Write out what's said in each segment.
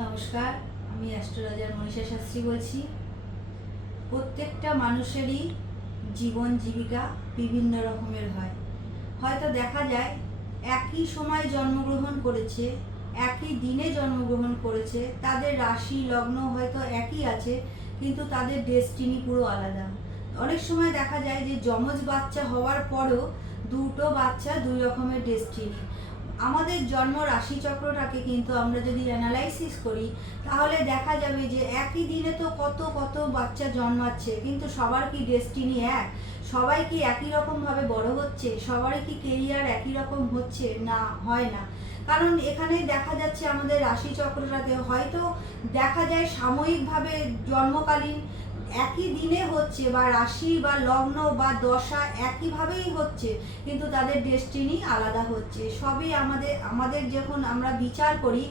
নমস্কার, আমি অ্যাস্ট্রোলজার মনীষা শাস্ত্রী বলছি। প্রত্যেকটা মানুষেরই জীবন জীবিকা বিভিন্ন রকমের হয়। হয়তো দেখা যায় একই সময় জন্মগ্রহণ করেছে, একই দিনে জন্মগ্রহণ করেছে, তাদের রাশি লগ্ন হয়তো একই আছে, কিন্তু তাদের ডেস্টিনি পুরো আলাদা। অনেক সময় দেখা যায় যে যমজ বাচ্চা হওয়ার পরও দুটো বাচ্চা দুই রকমের ডেস্টিনি। আমাদের জন্ম রাশিচক্রটাকে কিন্তু আমরা যদি অ্যানালাইসিস করি, তাহলে দেখা যাবে যে একই দিনে তো কত কত বাচ্চা জন্মাচ্ছে, কিন্তু সবার কি ডেস্টিনি এক? সবাই কি একই রকমভাবে বড় হচ্ছে? সবারই কি কেরিয়ার একই রকম হচ্ছে? না, হয় না। কারণ এখানে দেখা যাচ্ছে আমাদের রাশিচক্রটাতে হয়তো দেখা যায় সাময়িকভাবে জন্মকালীন একই দিনে হচ্ছে, বা রাশি বা লগ্ন বা দশা একইভাবেই হচ্ছে, কিন্তু তাদের ডেস্টিনি আলাদা হচ্ছে। সবই আমাদের যখন আমরা বিচার করি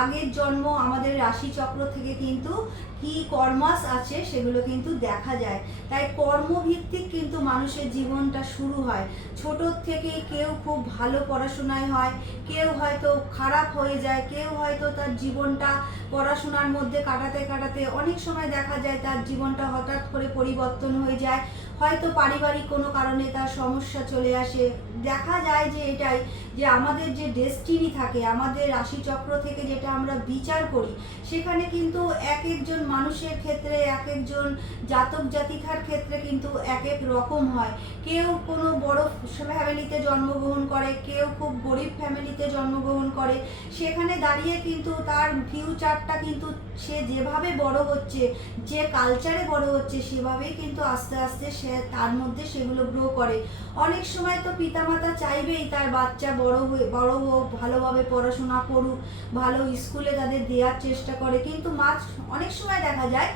আগের জন্ম আমাদের রাশিচক্র থেকে কিন্তু কি কর্মাস আছে সেগুলো কিন্তু দেখা যায়। তাই কর্মভিত্তিক কিন্তু মানুষের জীবনটা শুরু হয়। ছোটোর থেকে কেউ খুব ভালো পড়াশোনায় হয়, কেউ হয়তো খারাপ হয়ে যায়, কেউ হয়তো তার জীবনটা পড়াশোনার মধ্যে কাটাতে কাটাতে অনেক সময় দেখা যায় তার জীবনটা হঠাৎ করে পরিবর্তন হয়ে যায়। হয়তো পারিবারিক কোনো কারণে তার সমস্যা চলে আসে। দেখা যায় যে এটাই, যে আমাদের যে ডেস্টিনি থাকে, আমাদের রাশিচক্র থেকে যেটা আমরা বিচার করি, সেখানে কিন্তু এক একজন মানুষের ক্ষেত্রে, এক একজন জাতক জাতিকার ক্ষেত্রে কিন্তু এক এক রকম হয়। কেউ কোনো বড় ফ্যামিলিতে জন্মগ্রহণ করে, কেউ খুব গরিব ফ্যামিলিতে জন্মগ্রহণ করে। সেখানে দাঁড়িয়ে কিন্তু তার ফিউচারটা কিন্তু সে যেভাবে বড় হচ্ছে, যে কালচারে বড় হচ্ছে, সেভাবেই কিন্তু আস্তে আস্তে সে তার মধ্যে সেগুলো গ্রো করে। অনেক সময় তো পিতামাতা চাইবেই তার বাচ্চা বড় হোক, ভালোভাবে পড়াশোনা করুক, ভালো স্কুলে তাদের দেওয়ার চেষ্টা করে, কিন্তু অনেক সময় দেখা যায়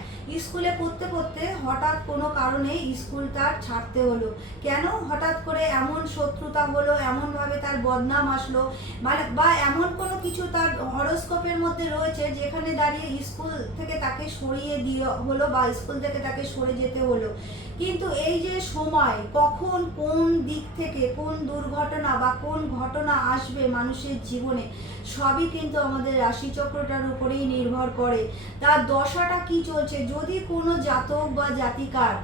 স্কুলে পড়তে পড়তে হঠাৎ কোনো কারণে স্কুল তার ছাড়তে হলো। কেন? হঠাৎ করে এমন শত্রুতা হলো, এমনভাবে তার বদনাম আসলো, মানে বা এমন কোনো কিছু তার হরোস্কোপের মধ্যে রয়েছে যেখানে দাঁড়িয়ে স্কুল থেকে তাকে সরিয়ে দিয়ে হলো, বা স্কুল থেকে তাকে সরে যেতে হলো। কিন্তু এই যে সময় কখন কোন দিক থেকে কোন দুর্ঘটনা বা কোন ঘটনা আসবে মানুষের জীবনে, সবই কিন্তু আমাদের রাশিচক্রটার উপরেই নির্ভর করে। তার দশাটা কি চলছে, যদি কোনো জাতক বা জাতিকার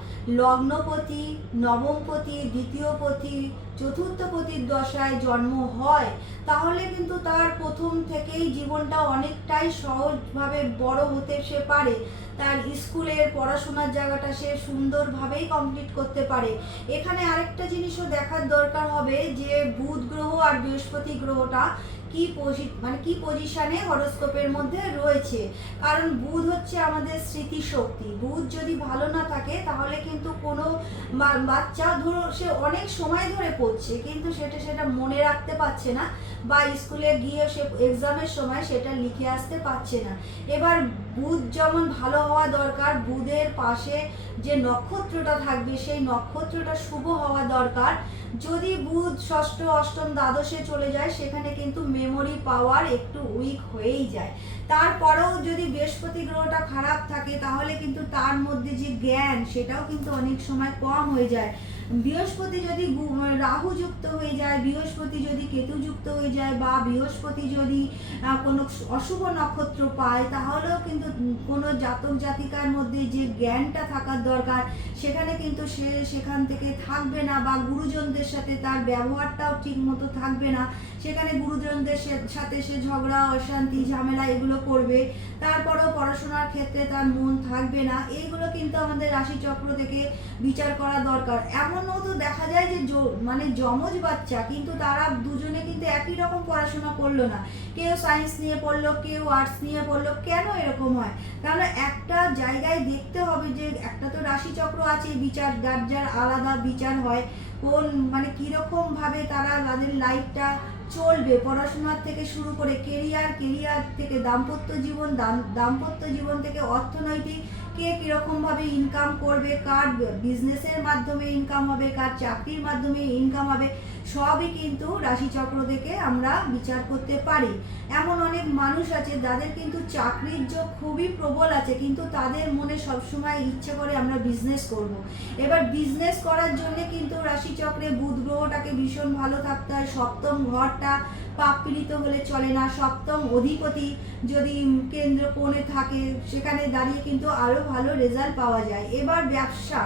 লগ্নপতি, নবমপতি, দ্বিতীয়পতি, চতুর্থপতির দশায় জন্ম হয়, তাহলে কিন্তু তার প্রথম থেকেই জীবনটা অনেকটাই সহজভাবে বড় হতে সে পারে। তার স্কুলের পড়াশোনার জায়গাটা সে সুন্দরভাবেই কমপ্লিট করতে পারে। এখানে আরেকটা জিনিসও দেখার দরকার হবে যে বুধ গ্রহ আর বৃহস্পতি গ্রহটা কি পজিশনে হরোস্কোপের মধ্যে রয়েছে। কারণ বুধ হচ্ছে আমাদের স্মৃতিশক্তি। বুধ যদি ভালো না থাকে তাহলে কিন্তু কোনো বাচ্চা, ধরো সে অনেক সময় ধরে পড়ছে কিন্তু সেটা মনে রাখতে পারছে না, বা স্কুলে গিয়ে সে এক্সামের সময় সেটা লিখে আসতে পারছে না। এবার বুধ যেমন ভালো হওয়া দরকার, বুধের পাশে যে নক্ষত্রটা থাকবে সেই নক্ষত্রটা শুভ হওয়া দরকার। যদি বুধ ষষ্ঠ, অষ্টম, দ্বাদশে চলে যায়, সেখানে কিন্তু মেমোরি পাওয়ার একটু উইক হয়েই যায়। তারপরেও যদি বৃহস্পতি গ্রহটা খারাপ থাকে, তাহলে কিন্তু তার মধ্যে যে জ্ঞান সেটাও কিন্তু অনেক সময় কম হয়ে যায়। বৃহস্পতি যদি রাহু যুক্ত হয়ে যায়, বৃহস্পতি যদি কেতু যুক্ত হয়ে যায়, বা বৃহস্পতি যদি কোনো অশুভ নক্ষত্র পায়, তাহলেও কিন্তু কোনো জাতক জাতিকার মধ্যে যে জ্ঞানটা থাকার দরকার সেখানে কিন্তু সে সেখান থেকে থাকবে না, বা গুরুজনদের সাথে তার ব্যবহারটাও ঠিক মতো থাকবে না। সেখানে গুরুজনদের সাথে সে ঝগড়া, অশান্তি, ঝামেলা এগুলো করবে। তারপরেও পড়াশোনার ক্ষেত্রে তার মন থাকবে না। এইগুলো কিন্তু আমাদের রাশিচক্র থেকে বিচার করা দরকার। এমনও তো দেখা যায় যে মানে যমজ বাচ্চা, কিন্তু তারা দুজনে কিন্তু একই রকম পড়াশোনা করলো না। কেউ সায়েন্স নিয়ে পড়লো, কেউ আর্টস নিয়ে পড়লো। কেন এরকম হয়? কারণ একটা জায়গায় দেখতে হবে যে একটা তো রাশিচক্র আছে, বিচার যার আলাদা বিচার হয়, কোন মানে কিরকম ভাবে তারা তাদের লাইফটা চলবে, পড়াশোনার থেকে শুরু করে কেরিয়ার থেকে দাম্পত্য জীবন, দাম্পত্য জীবন থেকে অর্থনৈতিক, কে কিরকম ভাবে ইনকাম করবে, কার বিজনেসের মাধ্যমে ইনকাম হবে, কার চাকরির মাধ্যমে ইনকাম হবে, সবই কিন্তু রাশিচক্র থেকে আমরা বিচার করতে পারি। এমন অনেক মানুষ আছে যাদের কিন্তু চাকরির যোগ খুবই প্রবল আছে, কিন্তু তাদের মনে সবসময় ইচ্ছে করে আমরা বিজনেস করব। এবার বিজনেস করার জন্য কিন্তু রাশিচক্রে বুধ গ্রহটাকে ভীষণ ভালো থাকতে হয়। সপ্তম ঘরটা পাপ পীড়িত হলে চলে না। সপ্তম অধিপতি যদি কেন্দ্র কোণে থাকে সেখানে দাঁড়িয়ে কিন্তু আরো ভালো রেজাল্ট পাওয়া যায়। এবার ব্যবসা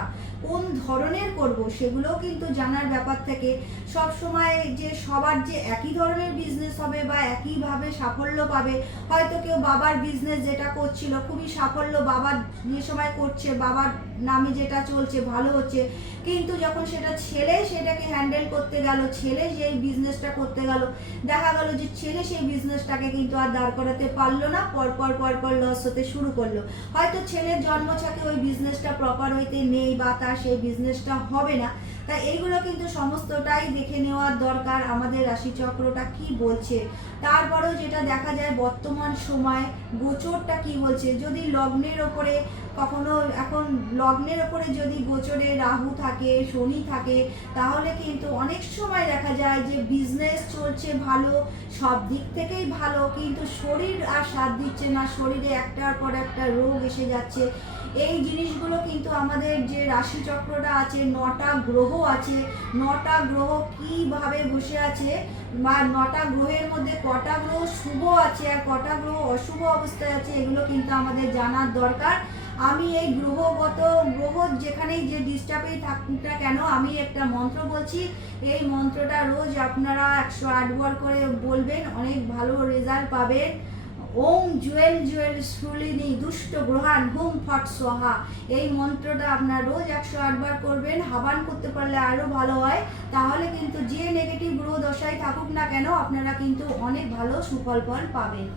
কোন ধরনের করব সেগুলোও কিন্তু জানার ব্যাপার থেকে সব সময় যে সবার যে একই ধরনের বিজনেস হবে বা একইভাবে সাফল্য পাবে। হয়তো কেউ বাবার বিজনেস যেটা করছিল খুবই সাফল্য, বাবার যে সময় করছে, বাবার নামে যেটা চলছে ভালো হচ্ছে, কিন্তু যখন সেটা ছেলে সেটাকে হ্যান্ডেল করতে গেল, ছেলে যেই বিজনেসটা করতে গেল, দেখা গেল যে ছেলে সেই বিজনেসটাকে কিন্তু আর দাঁড় করাতে পারলো না, পরপর লস হতে শুরু করলো। হয়তো ছেলের জন্মছকে ওই বিজনেসটা প্রপার হইতে নেই বা তার সেই বিজনেসটা হবে না। তাই এইগুলো কিন্তু সমস্তটাই দেখে নেওয়ার দরকার আমাদের রাশিচক্রটা কি বলছে। তারপরেও যেটা দেখা যায় বর্তমান সময় গোচরটা কি বলছে। যদি লগ্নের ওপরে কখনো, এখন লগ্নের ওপরে যদি গোচরে রাহু থাকে, শনি থাকে, তাহলে কিন্তু অনেক সময় দেখা যায় যে বিজনেস চলছে ভালো, সব দিক থেকেই ভালো, কিন্তু শরীর আর সাথ দিচ্ছে না, শরীরে একটার পর একটা রোগ এসে যাচ্ছে। এই জিনিসগুলো কিন্তু আমাদের যে রাশিচক্রটা আছে, 9টা গ্রহ আছে, 9টা গ্রহ কিভাবে বসে আছে বা 9টা গ্রহের মধ্যে কটা গ্রহ শুভ আছে আর কটা গ্রহ অশুভ অবস্থায় আছে, এগুলো কিন্তু আমাদের জানার দরকার। আমি এই গ্রহ যেখানেই যে ডিস্টার্বেই থাকুক না কেন, আমি একটা মন্ত্র বলছি, এই মন্ত্রটা রোজ আপনারা 108 বার করে বলবেন, অনেক ভালো রেজাল্ট পাবেন। ওম জুয়েল শ্রুলিনী দুষ্ট গ্রহান হুম ফট সোহা। এই মন্ত্রটা আপনার রোজ 108 বার করবেন। হাবান করতে পারলে আরো ভালো হয়। তাহলে কিন্তু যে নেগেটিভ গ্রহ দশায় থাকুক না কেন আপনারা কিন্তু অনেক ভালো সুফল পাবেন।